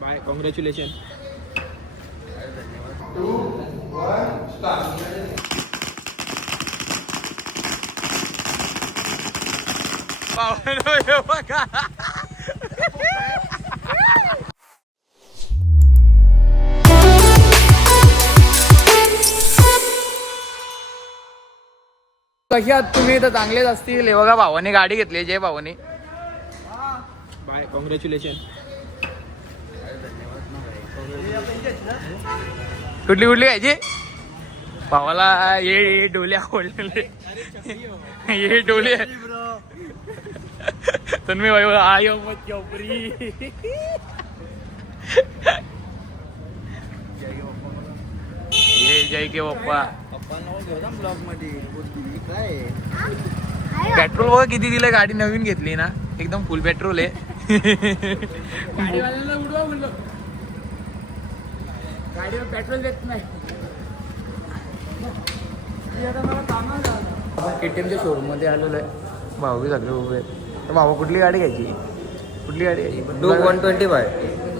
Bye, congratulation. कशी आहात तुम्ही? तर चांगलेच असतील. हे बघा भावाने गाडी घेतली, जय भावाने. Bye, congratulation. कुठली कुठली घ्यायची? भावाला ये डोले आवडलेले. ये डोले तन्मय भाई आयो मत चौपरी. ये जय के पप्पा. पेट्रोल बघा किती दिलं. गाडी नवीन घेतली ना, एकदम फुल पेट्रोल आहे. गाडीवाल्यांना उडवा म्हणलं, गाडीवर पेट्रोल देत नाही. केटीएमच्या शोरूम मध्ये आलेलो आहे. भाऊ बी सगळे उभे आहेत. तर भाऊ कुठली गाडी घ्यायची? कुठली गाडी घ्यायची? 125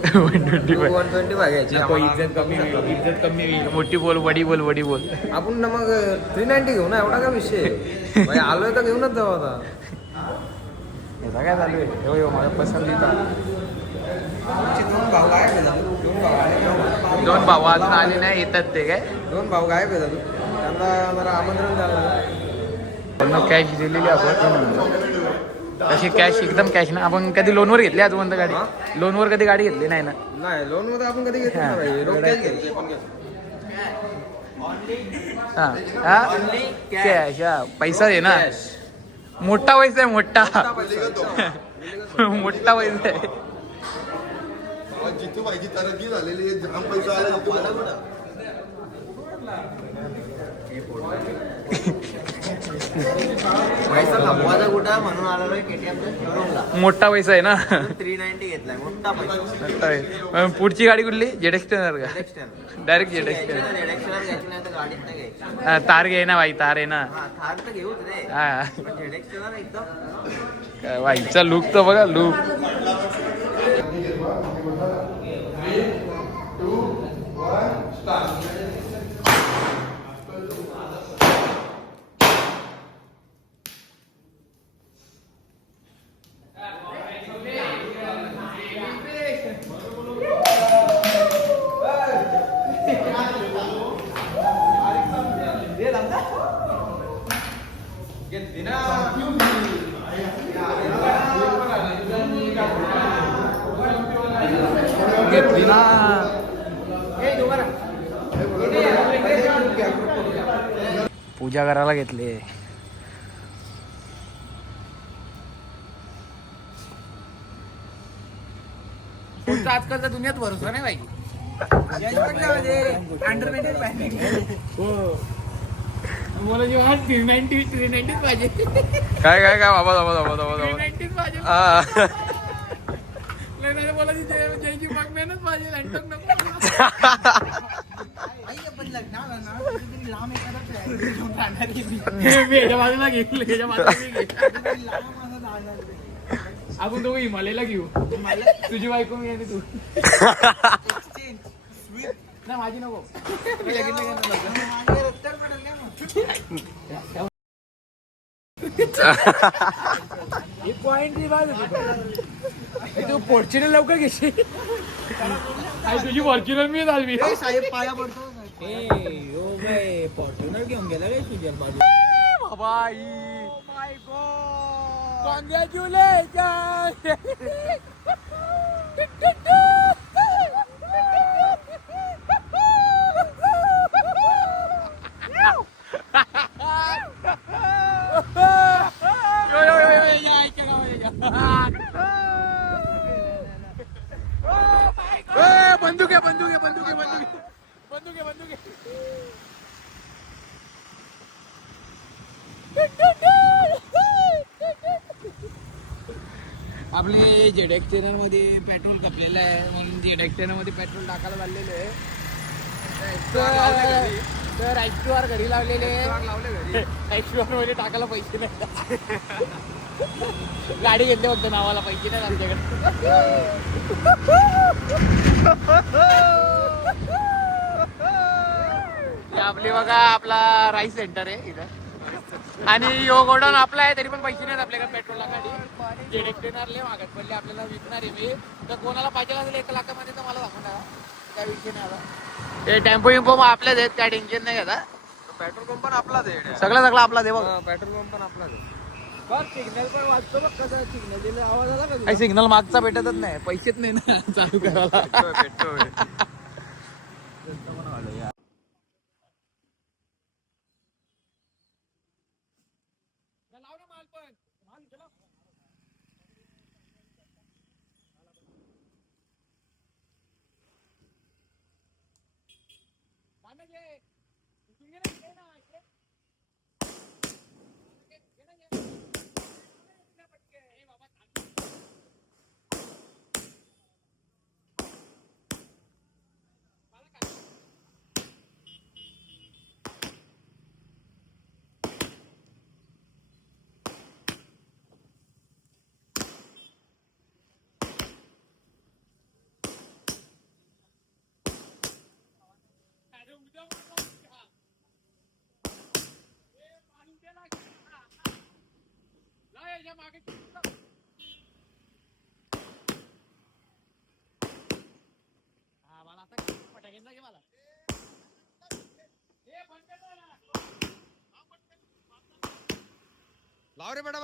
125 घ्यायची. इज्जत कमी होईल, इज्जत कमी होईल. मोठी बोल, वडी बोल, वडी बोल. आपण ना मग 390 घेऊ ना, एवढा का विषय. भाई आलोय तर घेऊनच जाऊ आता. याचा काय चालू आहे? हो माझ्या पसंतीचा. दोन भाऊ अजून आले नाही, येतात ते काय? 2 भाऊ गायब आहे अजून. त्यांना जरा आमंत्रण झालं. त्यांना कॅश दिलेली आपण. तशी कॅश एकदम कॅश ना. आपण कधी लोनवर घेतली आजपर्यंत गाडी? लोनवर कधी गाडी घेतली नाही ना. नाही, लोन मध्ये आपण कधी घेतलं नाही भाई. रोख कॅश घेतली आपण. कॅश. पैसा आहे ना, मोठा पैसा आहे. मोठा मोठा पैसा आहे. जितू पाहिजे तरक्की झालेली आहे. जाम पैसा आला पैसा लंबवाचा कुठं म्हणून आलेलो केटीएमच्या शोरूमला. मोठा पैसा आहे ना. 390 घेतलाय. मोठा पैसा. मोठा आहे. मग पुढची गाडी कुठली? जेड एक्सटेनर का? Direct Z extender. घ्यायची नाही तर गाडीत नाही घ्यायची. तार घे ना भाई, तार आहे ना. हा, थार तर घेऊच रे. हा ZX-10 एकदम काय वाईचा लुक तर बघा, लुक. घेतली ना. पूजा करायला घेतली. आजकालच्या दुनियात भरोसा नाही भाई. मला जेव्हा 390 पाहिजे. काय काय काय बाबा बाबा बाबा बाबा 390 पाहिजे. मला जयची मेहनत पाहिजे. लॅपटॉप नको. बाजूला घेऊ. आपण दोघं हिमालयाला घेऊ. तुझी बायको मी आणि तू. ना माझी नको. पॉइंट तू फॉर्च्युनर लवकर घेशील. तुझी फॉर्च्युनर मी झाली. साहेब पाया पडतो. फॉर्च्युनर घेऊन गेला रे तुझ्या बाजू. बाबाई कॉंग्रॅच्युलेशन. बंदूक आहे, बंदूक आहे, बंदूक आहे, बंदूक आहे, बंदूक आहे, बंदूक आहे. आपले जेड एक्सटेनर मध्ये पेट्रोल कपलेलं आहे म्हणून जेड एक्सटेनर मध्ये पेट्रोल टाकायला चाललेलं आहे. तर एक्टिवार घरी लावलेले. एक्टिवार मध्ये टाकायला पैसे नाही. गाडी घेतली फक्त नावाला, पैसे नाही आमच्याकडे. हे आपली बघा आपला राईस सेंटर आहे इथं, आणि यो गोडाऊन आपला आहे तरी पण पैसे नाहीत आपल्याकडे पेट्रोलला. गाडी जेडेक्स देणार लय मागत पडले आपल्याला, विकणार आहे मी. तर कोणाला पाहिजे असेल 1 लाखामध्ये तर मला दाखवून टाका, काय विषय नाही आता. हे टेम्पो विम्पो आपल्याच आहेत, काय टेन्शन नाही आता. पेट्रोल पंप पण आपलाच आहे. सगळं आपला दे बघ. पेट्रोल पंप पण आपलाच आहे. बघ सिग्नल पण वाचतो बघ कसं सिग्नल दिलं, आवाज आला का काही सिग्नल मागचा भेटतच नाही, पैसेच नाही ना चालू करायला. पेट्रोल लाव रे बेटा.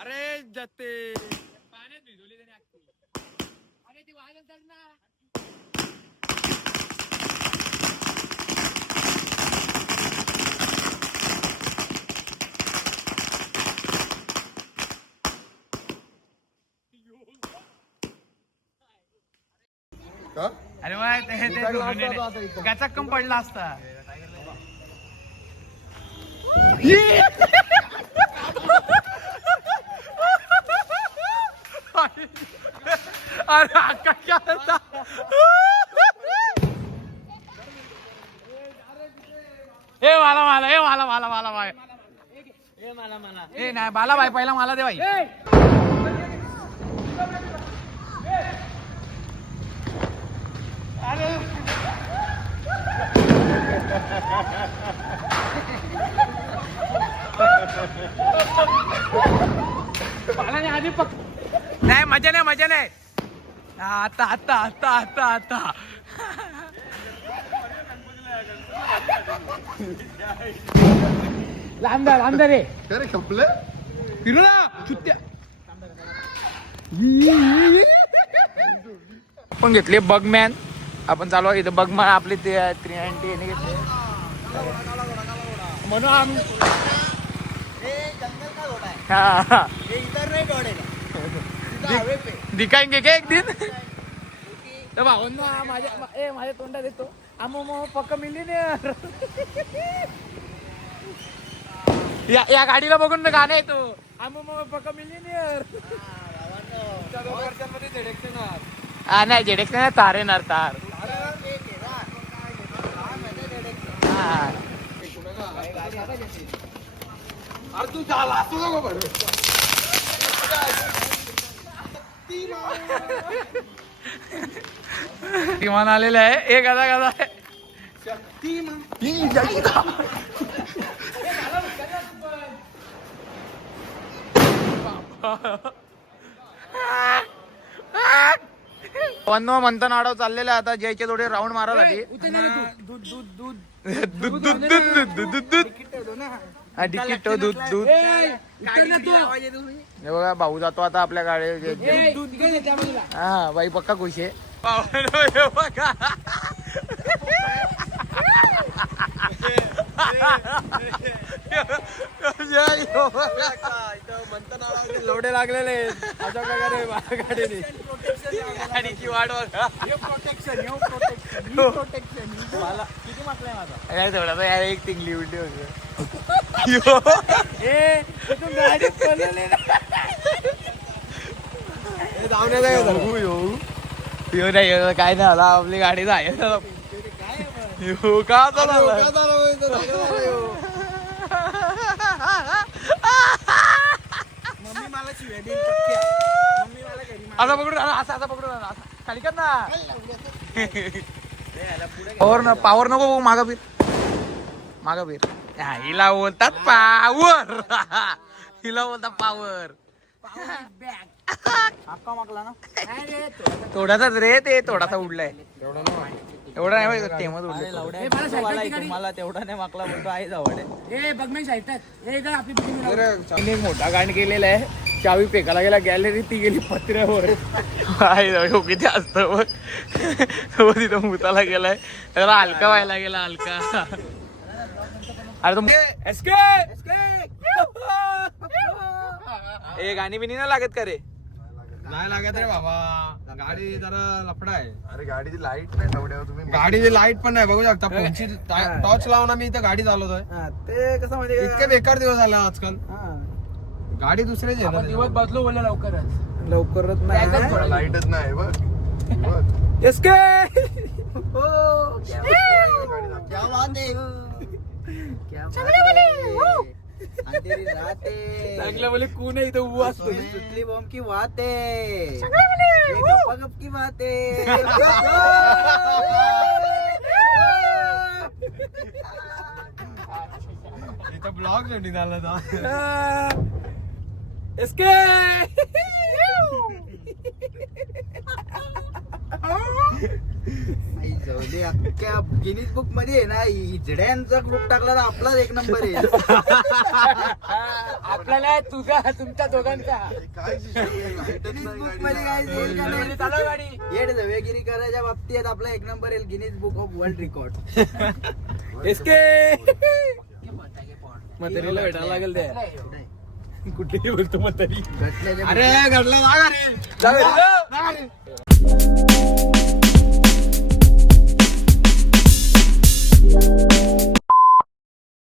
अरे जाते पाण्यात भिजवली त्याने अख्खी. अरे ती वाजन तर ना. का? अरे मग त्याचा कम पडला असता. अरे अक्का क्या होता? ए मला भाई. ए नाही बाला भाई, पहिला मला दे भाई. आधी नाही मजा नाही. आता लांब रे अरे खपले फिरू ना चुत्त्या. आपण घेतले बगमॅन. आपण चालू आहे इथं बगमॅन आपली ते 390 याने घेतले म्हणून आम्ही दिखाएंगे क्या एक दिन. तर भाऊंना माझ्या तोंडात येतो आमो पक्का मिलियनेअर. या गाडीला बघून गाणं येतो आमो पक्का मिलियनेअर. हा नाही जेडेक्स नाही, तार येणार तार. तू झाला तू नको बरं. विमान आलेलं आहे. एक गादा आहे. मंथन आडव चाललेलं आहे आता जयचे थोडे राऊंड मारासाठी. दूध हे बघा भाऊ जातो आता आपल्या गाडी. हा बाई पक्का खुश आहे. लोडे लागलेले अशा प्रकारे गाडीने गाडीची वाट बघा. मला किती म्हटलंय माझा काय तेवढा यार एक तिंगली उलटी होती. येऊ नाही येऊ काय नाही आला आपली गाडी जाय का चालू मम्मी मला शिव्या देईल पक्क्या. मम्मी मला घरी आता पकडून असा पकडून खाली कर ना पावर नको बघू मागा फिर हिला बोलतात पावर हिला बोलतात पावर हक्का मागला ना. थोडासाच रे ते थोडासा उडलाय एवढा नाही बघ, तेमच उडलाय मला तेवढा नाही मागला बोलतो आहे जावडे. एक मोठा कांड केलेला आहे. चावी फेकायला गेला गॅलरी ती गेली पत्र्यावर किती असतं बघ तो तिथं मुताला गेलाय त्याला हलका व्हायला गेला हलका अरे तो ए गाणी बिनी नाही लागत का रे नाही लागत रे बाबा गाडी जरा लफडा आहे अरे गाडीची लाईट नाही तेवढ्यावर तुम्ही गाडीची लाईट पण नाही बघू शकता फोनची टॉर्च लावून आम्ही इथं गाडी चालवतोय ते कसं म्हणजे इतके बेकार दिवस आले आजकाल गाडी दुसऱ्याची आहे ना दिवस बदलू बोलला लवकरच लवकरच नाही. लाईटच नाही बघ बघ. क्या बात है. क्या बात है. अंधेरी रात है. चांगलं बोले कोण आहे इथं उभा असतो सुतली बॉम्ब की बात है. ये गप्पा-गप की बात है. इथं ब्लॉग शूटिंग झालं होता अख्ख्या गिनीज बुक मध्ये आहे ना इजड्यांचा ग्रुप टाकला तर आपलाच एक नंबर आहे. आपल्याला तुझा तुमच्या दोघांचा काय लाईटच गिनीज नाही बुक मध्ये काय येईल का नाही? चालव गाडी येड धवेगिरी करायच्या बाबतीत आपला एक नंबर येईल Guinness Book of World Record. म्हातारीला भेटायला लागेल ते कुठेही बोलतो म्हातारी घटनेच्या अरे घडलं ना गाडी